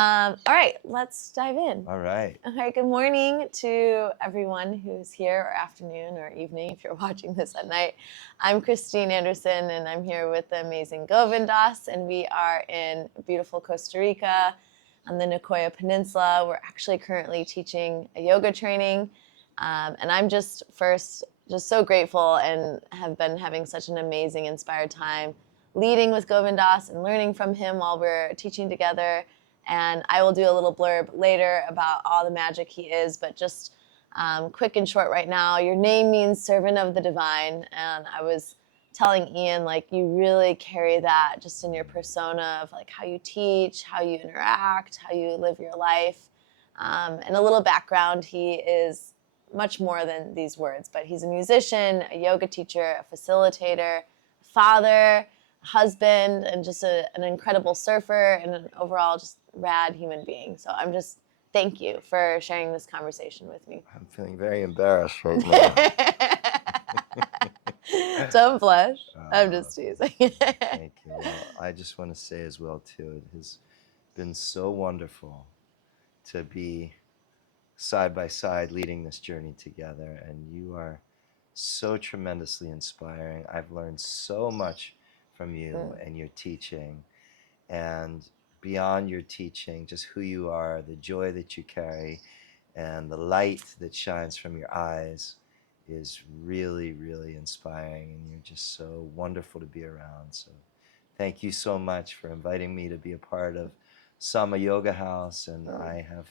All right, let's dive in. All right. All right, good morning to everyone who's here, or afternoon or evening if you're watching this at night. I'm Christine Anderson, and I'm here with the amazing Govind, and we are in beautiful Costa Rica on the Nicoya Peninsula. We're actually currently teaching a yoga training, and I'm just so grateful and have been having such an amazing, inspired time leading with Govind and learning from him while we're teaching together. And I will do a little blurb later about all the magic he is, but just quick and short right now, your name means servant of the divine. And I was telling Ian, like, you really carry that just in your persona of like how you teach, how you interact, how you live your life. And a little background, he is much more than these words, but he's a musician, a yoga teacher, a facilitator, father, husband, and just an incredible surfer, and an overall just rad human being. So I'm just, thank you for sharing this conversation with me. I'm feeling very embarrassed right now. Don't blush. I'm just teasing. Thank you. Well, I just want to say as well, too, it has been so wonderful to be side by side leading this journey together. And you are so tremendously inspiring. I've learned so much from you and your teaching. And beyond your teaching, just who you are, the joy that you carry, and the light that shines from your eyes is really, really inspiring. And you're just so wonderful to be around. So thank you so much for inviting me to be a part of Sama Yoga House. And I have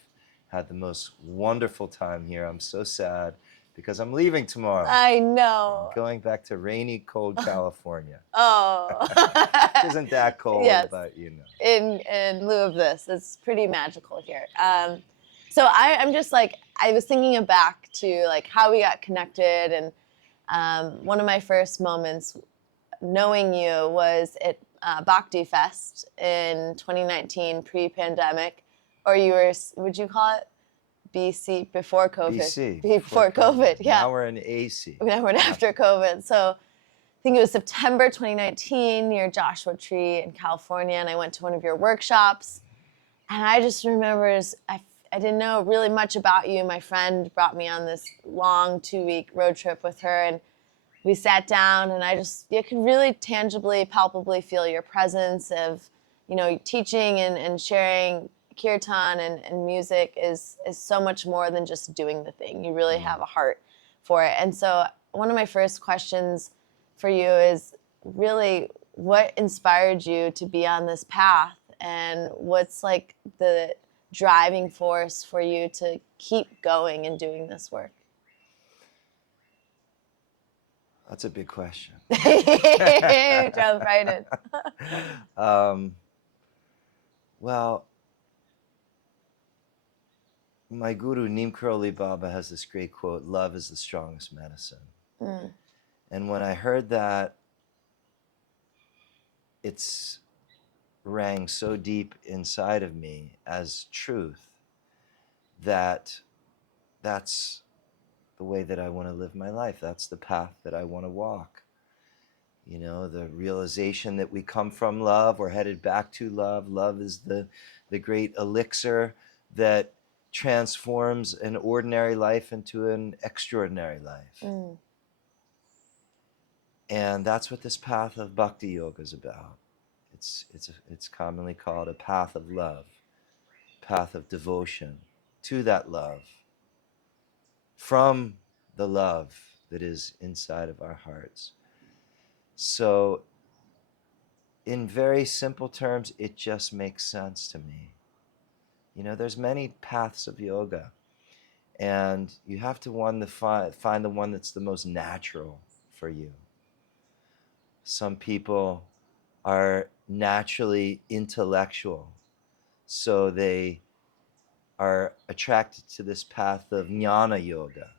had the most wonderful time here. I'm so sad because I'm leaving tomorrow. I know. I'm going back to rainy, cold California. Oh. It isn't that cold, yes. but you know. In lieu of this, it's pretty magical here. So I'm just like, I was thinking back to like how we got connected, and one of my first moments knowing you was at Bhakti Fest in 2019, pre-pandemic, or you were, would you call it BC, before COVID? BC. Before COVID, yeah. Now we're in AC. Now we're in after COVID. So I think it was September 2019 near Joshua Tree in California, and I went to one of your workshops. And I just remember, I didn't know really much about you. My friend brought me on this long 2-week road trip with her, and we sat down, and you could really tangibly, palpably feel your presence of, you know, teaching and sharing Kirtan and music is so much more than just doing the thing. You really have a heart for it. And so one of my first questions for you is really what inspired you to be on this path, and what's like the driving force for you to keep going and doing this work? That's a big question. Jump right in. Well, my guru, Neem Karoli Baba, has this great quote, "Love is the strongest medicine." And when I heard that, it's rang so deep inside of me as truth that that's the way that I want to live my life. That's the path that I want to walk. You know, the realization that we come from love, we're headed back to love. Love is the great elixir that transforms an ordinary life into an extraordinary life. And that's what this path of Bhakti Yoga is about. It's commonly called a path of love, path of devotion to that love, from the love that is inside of our hearts. So in very simple terms, it just makes sense to me. You know, there's many paths of yoga, and you have to find the one that's the most natural for you. Some people are naturally intellectual, so they are attracted to this path of jnana yoga,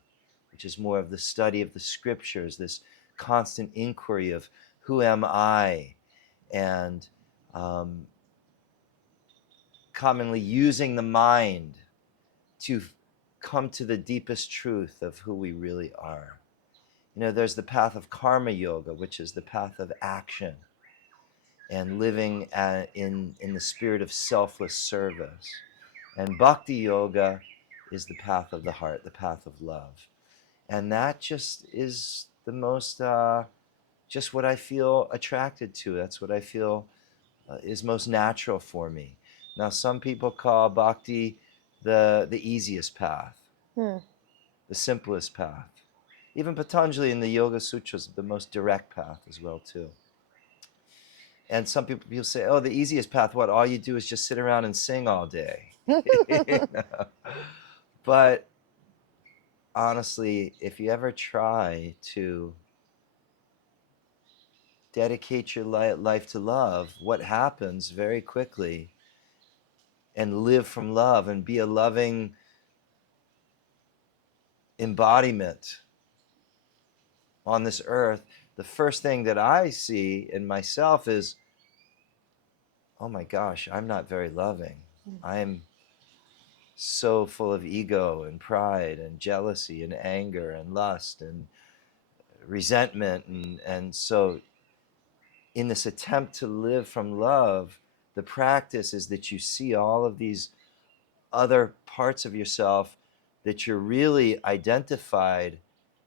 which is more of the study of the scriptures, this constant inquiry of who am I, and commonly using the mind to come to the deepest truth of who we really are. You know, there's the path of karma yoga, which is the path of action. and living in the spirit of selfless service. And Bhakti Yoga is the path of the heart, the path of love. And that just is the most, just what I feel attracted to. That's what I feel is most natural for me. Now, some people call Bhakti the easiest path, the simplest path. Even Patanjali in the Yoga Sutras, the most direct path as well, too. And some people say, oh, the easiest path, what? All you do is just sit around and sing all day. You know? But honestly, if you ever try to dedicate your life to love, what happens very quickly, and live from love and be a loving embodiment on this earth, the first thing that I see in myself is, oh my gosh, I'm not very loving. I'm so full of ego and pride and jealousy and anger and lust and resentment. And so in this attempt to live from love, the practice is that you see all of these other parts of yourself that you're really identified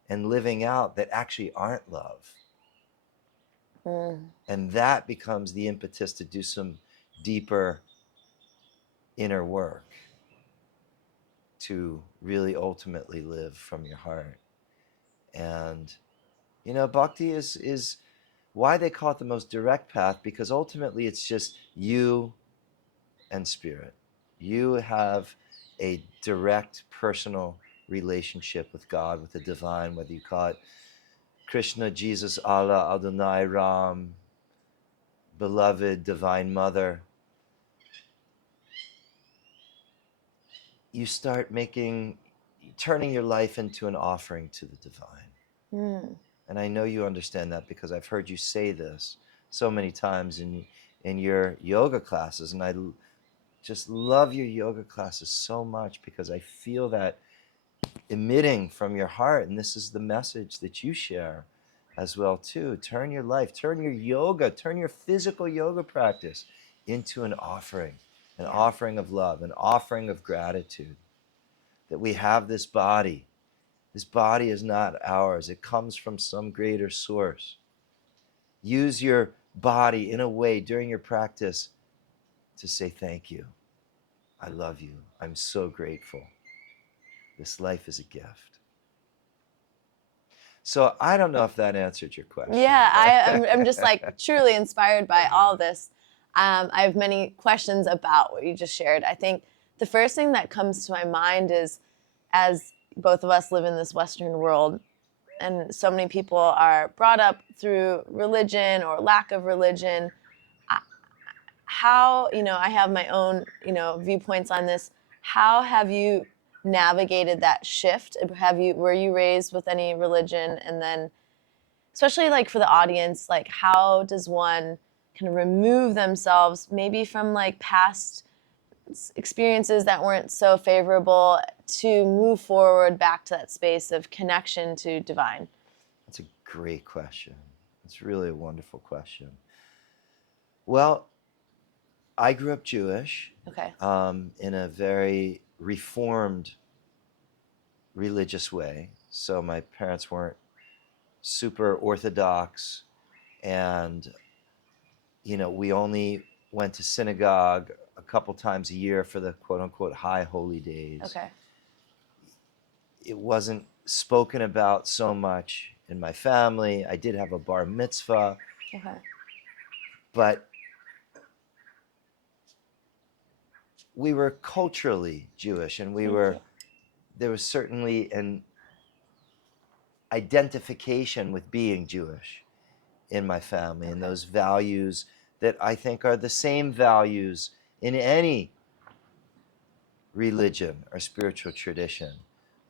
and living out that actually aren't love. And that becomes the impetus to do some deeper inner work, to really ultimately live from your heart. And bhakti is why they call it the most direct path, because ultimately it's just you and spirit. You have a direct personal relationship with God, with the divine, whether you call it Krishna, Jesus, Allah, Adonai, Ram, beloved, divine mother. You start turning your life into an offering to the divine. And I know you understand that because I've heard you say this so many times in your yoga classes. And I just love your yoga classes so much because I feel that emitting from your heart. And this is the message that you share as well too. Turn your life, turn your yoga, turn your physical yoga practice into an offering of love, an offering of gratitude. That we have this body. This body is not ours. It comes from some greater source. Use your body in a way during your practice to say thank you. I love you. I'm so grateful. This life is a gift. So I don't know if that answered your question. Yeah, I'm just like truly inspired by all this. I have many questions about what you just shared. I think the first thing that comes to my mind is, as both of us live in this Western world, and so many people are brought up through religion or lack of religion, how, I have my own, viewpoints on this. How have you navigated that shift? Were you raised with any religion? And then, especially like for the audience, like how does one kind of remove themselves maybe from like past experiences that weren't so favorable to move forward back to that space of connection to divine? That's a great question. It's really a wonderful question. Well, I grew up Jewish. Okay. In a very reformed religious way. So my parents weren't super orthodox, and we only went to synagogue a couple times a year for the quote unquote high holy days. Okay. It wasn't spoken about so much in my family. I did have a bar mitzvah. Okay. But we were culturally Jewish, and there was certainly an identification with being Jewish in my family, and those values that I think are the same values in any religion or spiritual tradition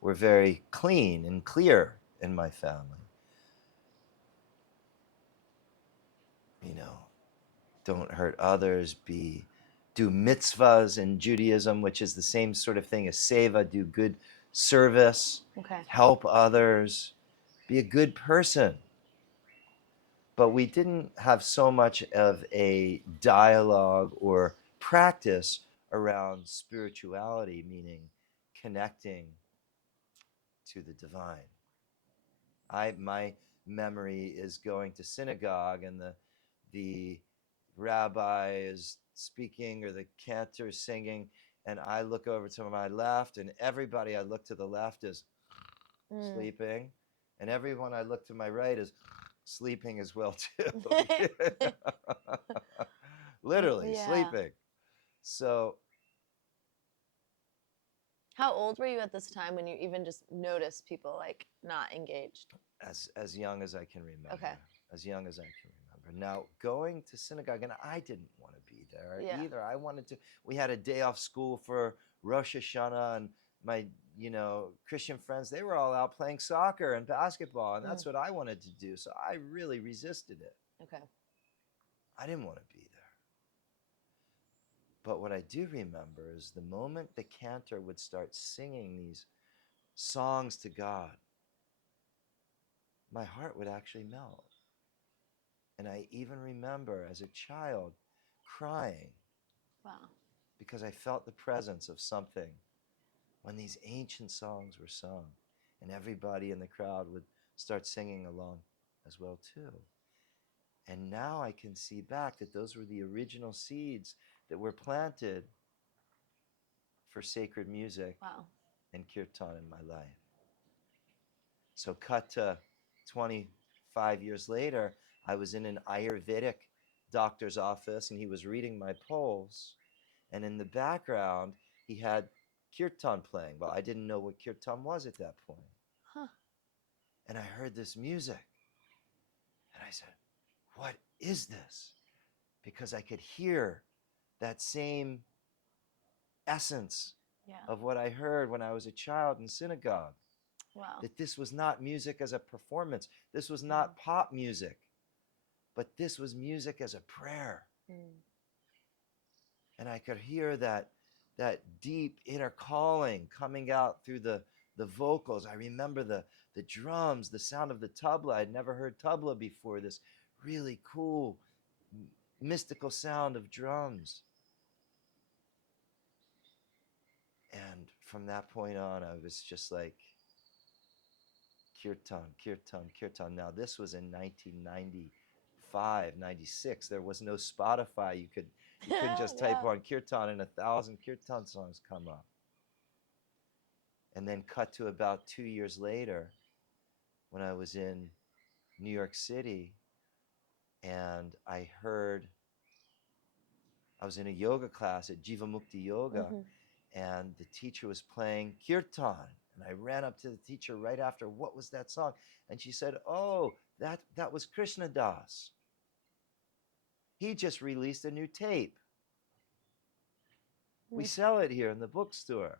were very clean and clear in my family. Don't hurt others, do mitzvahs in Judaism, which is the same sort of thing as seva, do good service, help others, be a good person. but we didn't have so much of a dialogue or practice around spirituality, meaning connecting to the divine. My memory is going to synagogue and the rabbi is speaking or the cantor is singing, and I look over to my left, and everybody I look to the left is sleeping, and everyone I look to my right is sleeping as well too. Literally sleeping. So how old were you at this time when you even just noticed people like not engaged? as young as I can remember. Okay. As young as I can remember. Now, going to synagogue, and I didn't want to be there either. I wanted to. We had a day off school for Rosh Hashanah, and my Christian friends, they were all out playing soccer and basketball, and that's what I wanted to do. So I really resisted it. Okay. I didn't want to be there. But what I do remember is the moment the cantor would start singing these songs to God, my heart would actually melt. And I even remember as a child crying. Wow. Because I felt the presence of something when these ancient songs were sung, and everybody in the crowd would start singing along as well too. And now I can see back that those were the original seeds that were planted for sacred music and kirtan in my life. So cut to 25 years later, I was in an Ayurvedic doctor's office, and he was reading my pulse, and in the background he had kirtan playing. Well, I didn't know what kirtan was at that point. And I heard this music, and I said, what is this? Because I could hear that same essence of what I heard when I was a child in synagogue. Wow. That this was not music as a performance. This was not pop music, but this was music as a prayer. And I could hear that deep inner calling coming out through the vocals. I remember the drums, the sound of the tabla. I'd never heard tabla before, this really cool, mystical sound of drums. And from that point on, I was just like, kirtan, kirtan, kirtan. Now, this was in 1995, 96. There was no Spotify. You couldn't just type on kirtan and 1,000 kirtan songs come up. And then cut to about 2 years later, when I was in New York City, and I was in a yoga class at Jivamukti Yoga, and the teacher was playing kirtan. And I ran up to the teacher right after, what was that song? And she said, oh, that was Krishna Das. He just released a new tape. We sell it here in the bookstore.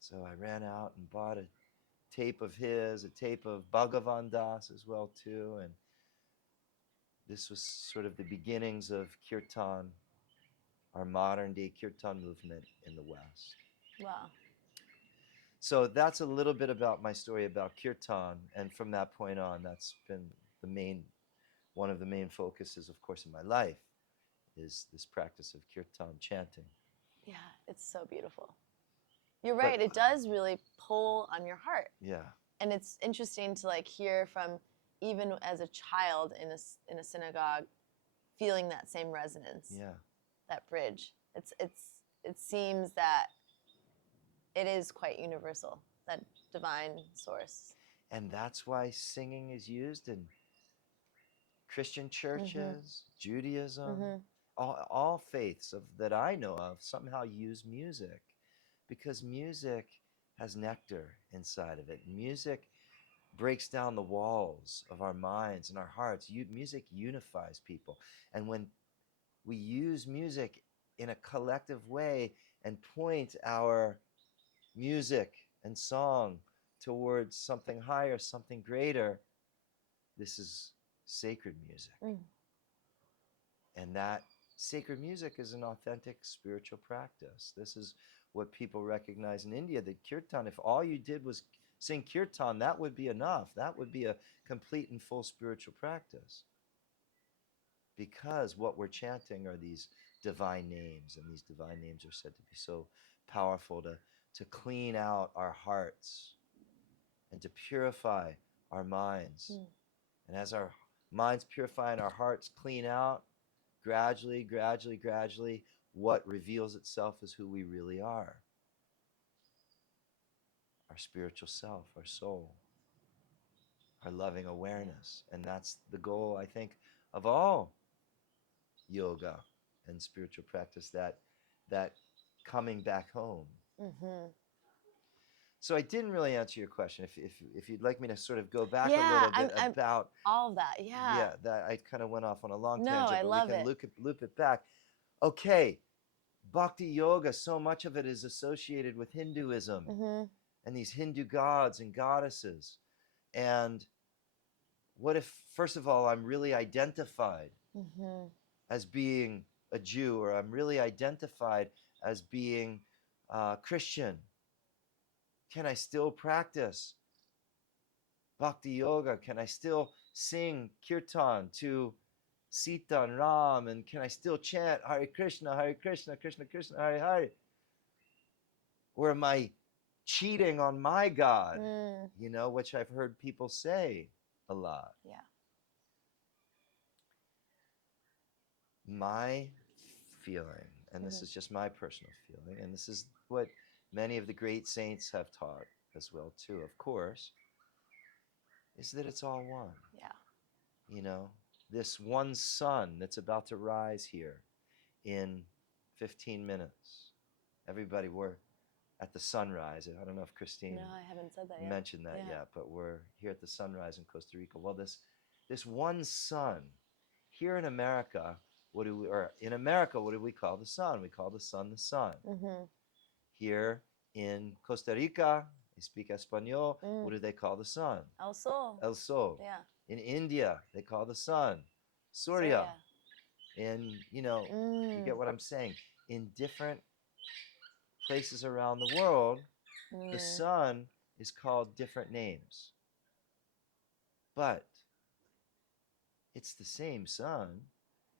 So I ran out and bought a tape of his, a tape of Bhagavan Das as well too. And this was sort of the beginnings of kirtan, our modern day kirtan movement in the West. Wow. So that's a little bit about my story about kirtan, and from that point on, that's been one of the main focuses, of course, in my life, is this practice of kirtan chanting. Yeah, it's so beautiful. You're right. It does really pull on your heart. Yeah. And it's interesting to like hear from, even as a child in a synagogue, feeling that same resonance. Yeah. That bridge. It seems that it is quite universal, that divine source. And that's why singing is used in Christian churches, Judaism, all faiths that I know of somehow use music, because music has nectar inside of it. Music breaks down the walls of our minds and our hearts. Music unifies people. And when we use music in a collective way and point our music and song towards something higher, something greater, this is sacred music. And that sacred music is an authentic spiritual practice. This is what people recognize in India, that kirtan, if all you did was sing kirtan, that would be enough. That would be a complete and full spiritual practice. because what we're chanting are these divine names, and these divine names are said to be so powerful to clean out our hearts and to purify our minds. And as our minds purify and our hearts clean out, gradually, gradually, gradually, what reveals itself is who we really are. Our spiritual self, our soul, our loving awareness. And that's the goal, I think, of all yoga and spiritual practice, that coming back home. So I didn't really answer your question. If you'd like me to sort of go back a little bit I'm about all of that. Yeah. that I kind of went off on a long No, tangent, I but love we can it. loop it back. Okay, Bhakti Yoga, so much of it is associated with Hinduism and these Hindu gods and goddesses. And what if, first of all, I'm really identified as being a Jew, or I'm really identified as being Christian? Can I still practice Bhakti Yoga? Can I still sing Kirtan to Sita and Ram? And can I still chant Hare Krishna, Krishna Krishna, Hare Hare? Or am I cheating on my God? Which I've heard people say a lot. Yeah. My feeling, and this is just my personal feeling, and this is what many of the great saints have taught as well too, of course, is that it's all one. Yeah. This one sun that's about to rise here in 15 minutes. Everybody, we're at the sunrise. I don't know if Christine No, I haven't said that yet. mentioned that yet, but we're here at the sunrise in Costa Rica. Well, this one sun here in America, what do we call the sun? We call the sun the sun. Here in Costa Rica, they speak Espanol. What do they call the sun? El Sol. El Sol. Yeah. In India, they call the sun Surya. In, you get what I'm saying. In different places around the world, the sun is called different names. But it's the same sun.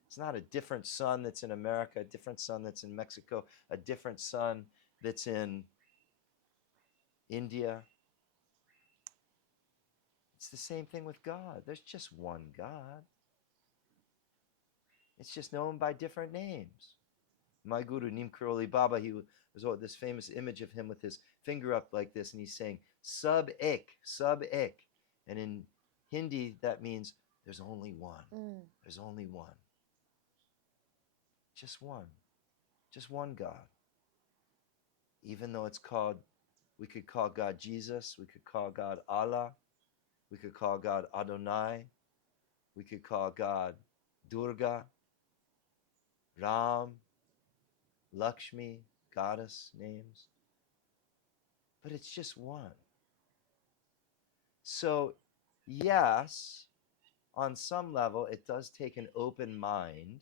It's not a different sun that's in America, a different sun that's in Mexico, a different sun that's in India. It's the same thing with God. There's just one God. It's just known by different names. My guru, Neem Karoli Baba, he was this famous image of him with his finger up like this, and he's saying, sub ek, sub ek. And in Hindi, that means there's only one. There's only one. Just one. Just one God. Even though we could call God Jesus, we could call God Allah, we could call God Adonai, we could call God Durga, Ram, Lakshmi, goddess names. But it's just one. So, yes, on some level, it does take an open mind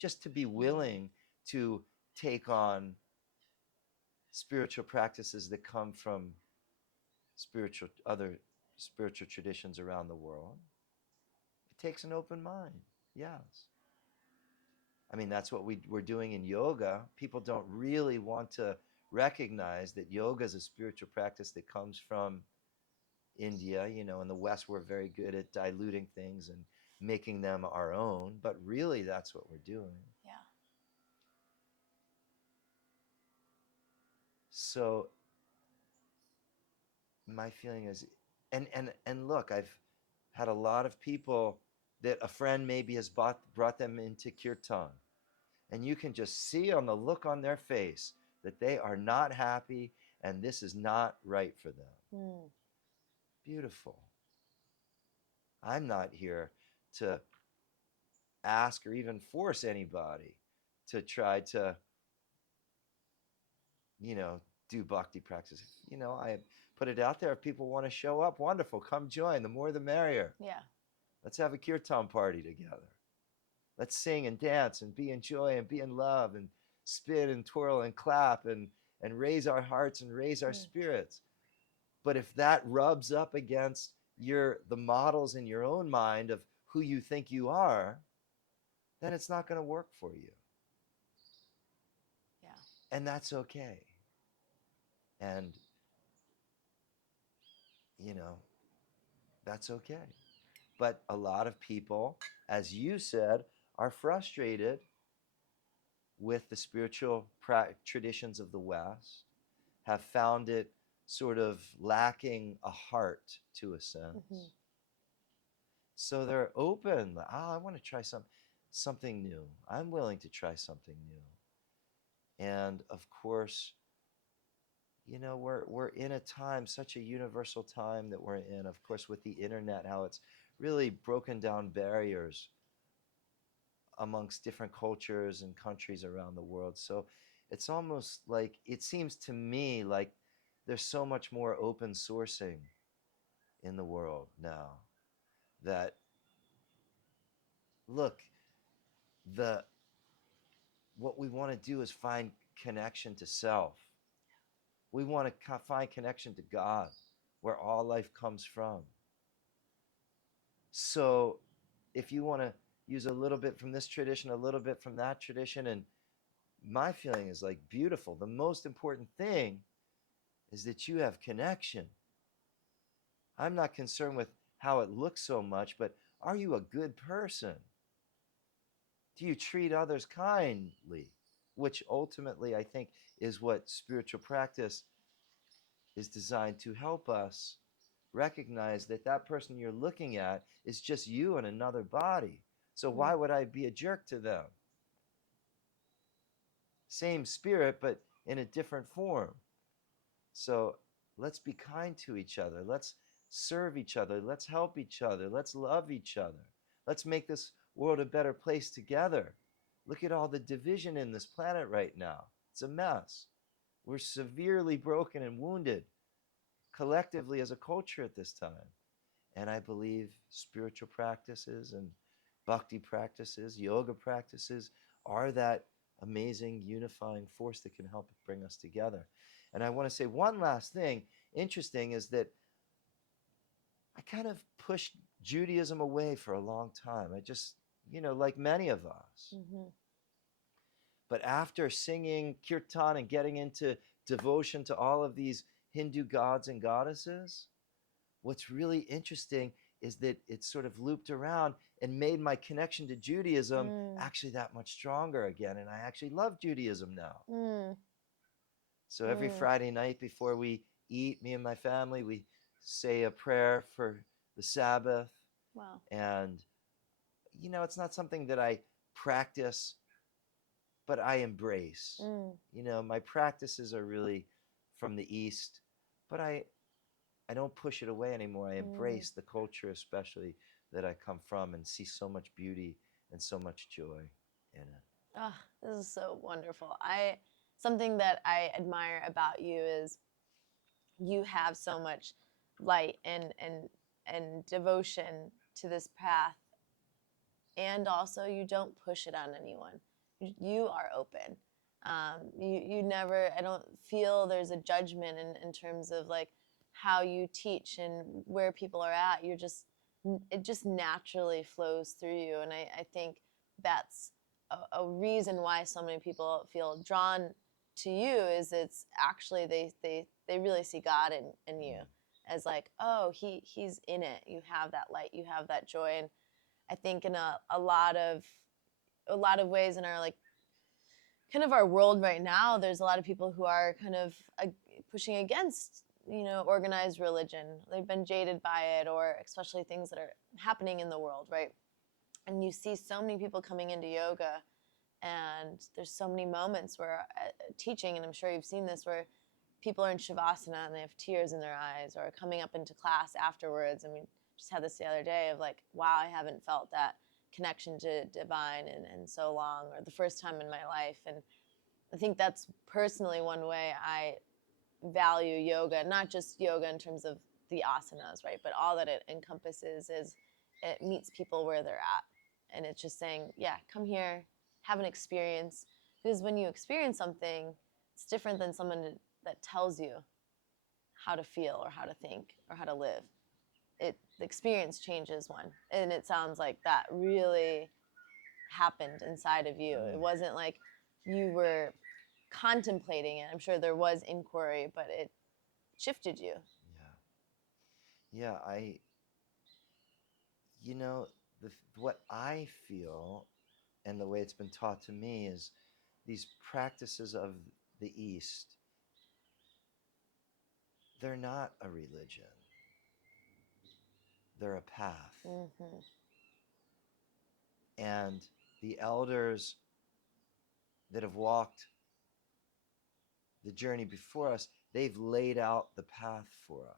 just to be willing to take on spiritual practices that come from other spiritual traditions around the world. It takes an open mind, yes. I mean, that's what we're doing in yoga. People don't really want to recognize that yoga is a spiritual practice that comes from India. In the West, we're very good at diluting things and making them our own, but really that's what we're doing. Yeah. So my feeling is, and look, I've had a lot of people that a friend maybe has brought them into Kirtan, and you can just see on the look on their face that they are not happy and this is not right for them. Beautiful. I'm not here to ask or even force anybody to try to, do bhakti practice. I put it out there. If people want to show up, wonderful. Come join. The more the merrier. Yeah. Let's have a kirtan party together. Let's sing and dance and be in joy and be in love and spin and twirl and clap and raise our hearts and raise our spirits. But if that rubs up against the models in your own mind of who you think you are, then it's not going to work for you. Yeah. And that's okay. And, you know, that's okay. But a lot of people, as you said, are frustrated with the spiritual traditions of the West, have found it sort of lacking a heart to a sense. Mm-hmm. So they're open. Oh, I want to try something new. I'm willing to try something new. And of course, you know, we're in a time, such a universal time that we're in, of course, with the internet, how it's really broken down barriers amongst different cultures and countries around the world. So it's almost like, it seems to me like there's so much more open sourcing in the world now that, look, the what we want to do is find connection to self. We want to find connection to God, where all life comes from. So if you want to use a little bit from this tradition, a little bit from that tradition, and my feeling is like beautiful. The most important thing is that you have connection. I'm not concerned with how it looks so much, but are you a good person? Do you treat others kindly? Which ultimately I think is what spiritual practice is designed to help us recognize, that that person you're looking at is just you in another body. So why would I be a jerk to them? Same spirit, but in a different form. So let's be kind to each other. Let's serve each other. Let's help each other. Let's love each other. Let's make this world a better place together. Look at all the division in this planet right now. It's a mess. We're severely broken and wounded collectively as a culture at this time. And I believe spiritual practices and bhakti practices, yoga practices are that amazing unifying force that can help bring us together. And I want to say one last thing interesting is that I kind of pushed Judaism away for a long time. I just, like many of us. Mm-hmm. But after singing Kirtan and getting into devotion to all of these Hindu gods and goddesses, what's really interesting is that it sort of looped around and made my connection to Judaism actually that much stronger again. And I actually love Judaism now. So every Friday night before we eat, me and my family, we say a prayer for the Sabbath. Wow. And, it's not something that I practice, but I embrace. My practices are really from the East, but I don't push it away anymore. I embrace the culture, especially that I come from, and see so much beauty and so much joy in it. Oh, this is so wonderful. Something that I admire about you is you have so much light and devotion to this path, and also you don't push it on anyone. You are open. You never, I don't feel there's a judgment in terms of like how you teach and where people are at. It just naturally flows through you. And I think that's a reason why so many people feel drawn to you, is it's actually, they really see God in you as like, oh, he's in it. You have that light, you have that joy. And I think in a lot of ways in our like kind of our world right now, there's a lot of people who are kind of pushing against organized religion. They've been jaded by it, or especially things that are happening in the world, right? And you see so many people coming into yoga, and there's so many moments where teaching, and I'm sure you've seen this, where people are in shavasana and they have tears in their eyes, or coming up into class afterwards. And we just had this the other day of like, wow, I haven't felt that connection to divine in so long, or the first time in my life. And I think that's personally one way I value yoga, not just yoga in terms of the asanas, right? But all that it encompasses is it meets people where they're at. And it's just saying, yeah, come here, have an experience. Because when you experience something, it's different than someone that tells you how to feel or how to think or how to live. The experience changes one. And it sounds like that really happened inside of you. It wasn't like you were contemplating it. I'm sure there was inquiry, but it shifted you. Yeah, you know, what I feel and the way it's been taught to me is these practices of the East, they're not a religion. They're a path. Mm-hmm. And the elders that have walked the journey before us, they've laid out the path for us.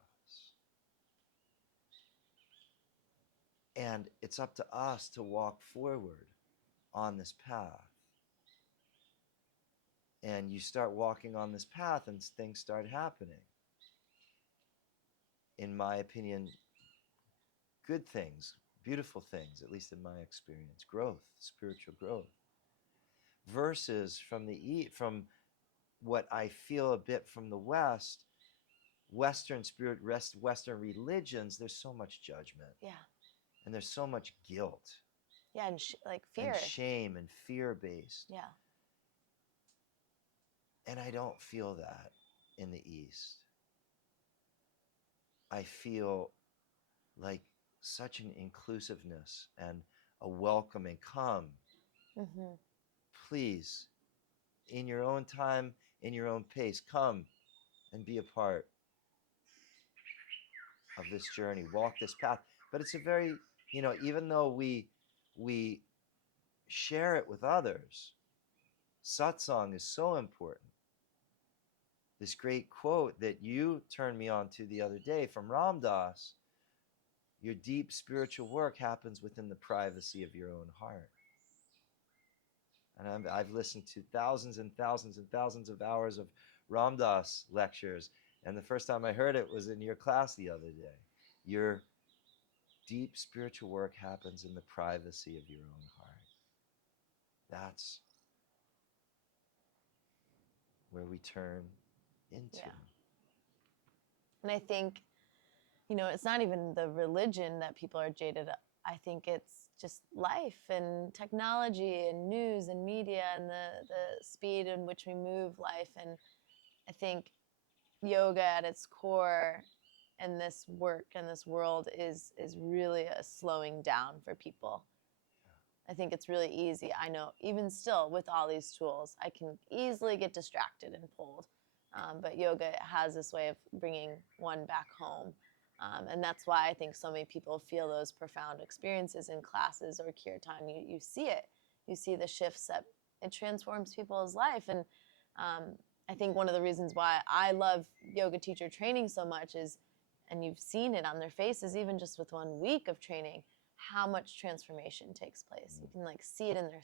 And it's up to us to walk forward on this path. And you start walking on this path and things start happening. In my opinion, good things, beautiful things, at least in my experience, growth, spiritual growth. Versus from what I feel a bit from the West, Western Western religions, there's so much judgment. Yeah. And there's so much guilt. Yeah, and like fear. And shame and fear-based. Yeah. And I don't feel that in the East. I feel like such an inclusiveness and a welcoming. Come, Mm-hmm. please, in your own time, in your own pace, come and be a part of this journey, walk this path. But it's a very, even though we share it with others, satsang is so important. This great quote that you turned me on to the other day from Ram Dass, your deep spiritual work happens within the privacy of your own heart. And I've listened to thousands and thousands and thousands of hours of Ram Dass lectures, and the first time I heard it was in your class the other day. Your deep spiritual work happens in the privacy of your own heart. That's where we turn into. Yeah. And I think, it's not even the religion that people are jaded. I think it's just life and technology and news and media and the speed in which we move life. And I think yoga at its core and this work and this world is really a slowing down for people. I think it's really easy. I know even still with all these tools, I can easily get distracted and pulled. But yoga has this way of bringing one back home. And that's why I think so many people feel those profound experiences in classes or kirtan. You see it. You see the shifts that it transforms people's life. And I think one of the reasons why I love yoga teacher training so much is, and you've seen it on their faces, even just with 1 week of training, how much transformation takes place. You can see it in their